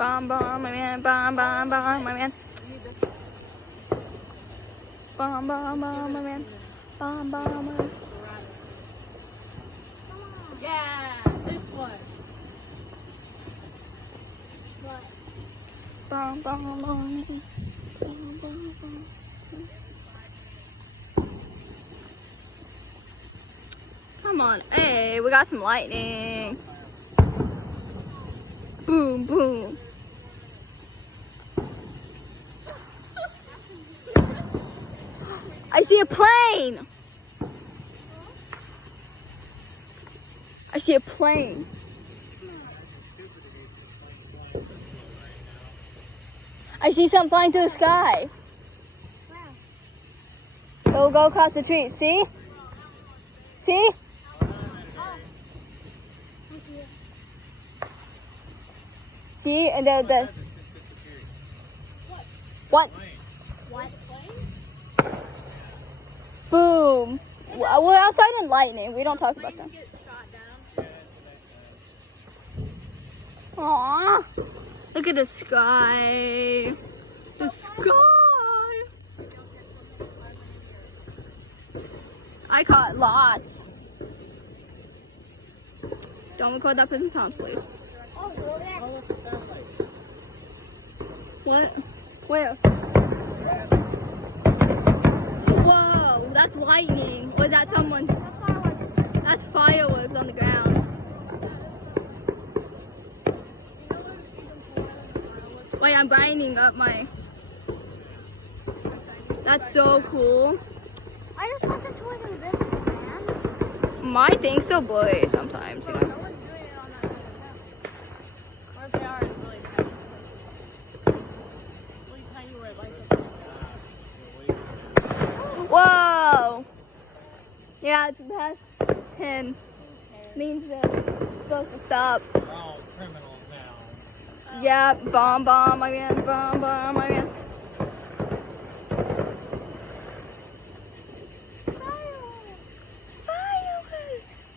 Bomb, bomb, my man. Bomb, bomb, bomb, my man. Bomb, bomb, bomb, my man. Bomb, bomb, my man. Yeah, this one. What? Bomb, bomb, bomb. Bomb, bomb, bomb. Come on, hey, we got some lightning. Boom, boom. I see a plane. I see a plane. I see something flying through the sky. It'll go across the tree. See? See? See? And the what? What? Boom. We're outside in lightning. We don't talk about that. Get shot down. Aww. Look at the sky. The sky. I caught lots. Don't record that person's sound, please. What? Where? Whoa, that's lightning. Was that someone's? That's fireworks on the ground. Wait, I'm brightening up my... That's so cool. I just want the toy to this, man. My thing's so blurry sometimes, you know. No one's doing it on that side of the house. Or if they are, it's really tiny. Really tiny where it lights up. Whoa! Yeah, it's past 10. Means they're supposed to stop. Oh, criminals now. Yeah, bomb, bomb, my man, bomb, bomb, my man. Fireworks!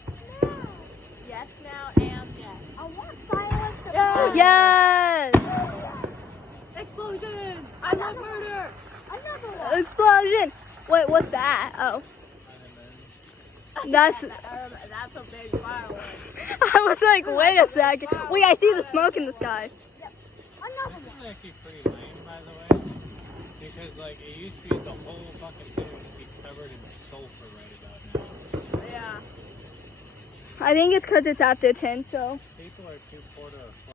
Yes, now, and yes. I want fireworks to Yeah. Yes! Explosion! I love murder! Another one. Explosion! Wait, what's that? Oh. That's... That's a big firework. I was like, wait a second. Wait, I see the smoke in the sky. Another This one. is actually pretty lame, by the way. Because, like, it used to be the whole fucking city would be covered in sulfur right about now. Yeah. I think it's because it's after 10, so... People are too poor to afford